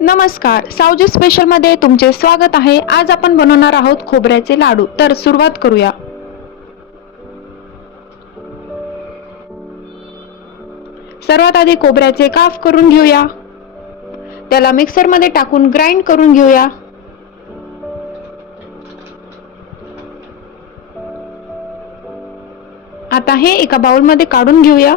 नमस्कार, सावजी स्पेशल मध्ये तुमचे स्वागत आहे। आज आपण बनवणार आहोत खोबऱ्याचे लाडू। तर सुरुवात करूया। सर्वात आधी खोबऱ्याचे काप करून घेऊया। त्याला मिक्सर मध्ये टाकून ग्राइंड करून घेऊया। आता हे एका बाउल मध्ये काढून घेऊया।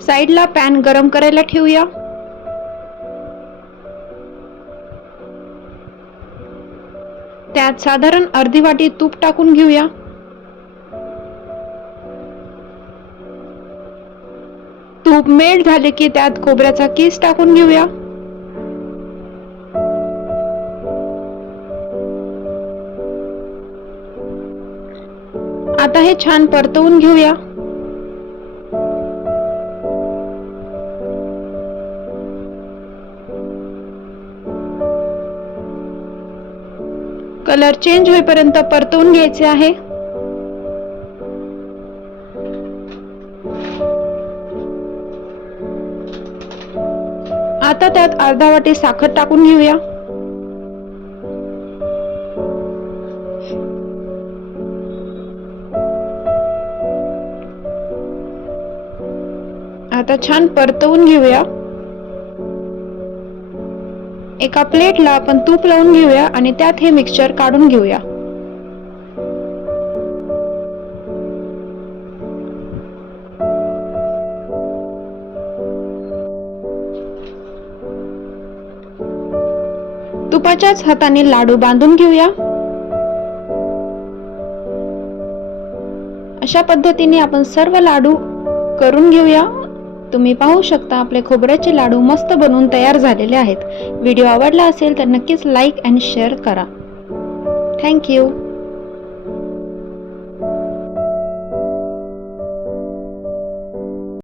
साइडला पॅन गरम करायला ठेवूया। त्यात साधारण अर्धी वाटी तूप टाकून घेऊया। तूप मेल्ट झाले की त्यात खोबऱ्याचा किस टाकून घेऊया। आता हे छान परतवून घेऊया। कलर चेंज होईपर्यंत परतवून घ्यायचे आहे। आता त्यात अर्धा वाटी साखर टाकून घेऊया। आता छान परतवून घेऊया। एका प्लेटला आपण तूप लावून घेऊया आणि त्यात हे मिक्सचर काढून घेऊया। तुपाच्याच हाताने लाडू बांधून घेऊया। अशा पद्धतीने आपण सर्व लाडू करून घेऊया। तुम्ही पाहू शकता आपले खोबऱ्याचे लाडू मस्त बनवून तयार झालेले आहेत। व्हिडिओ आवडला असेल तर नक्कीच लाईक आणि शेअर करा। Thank you.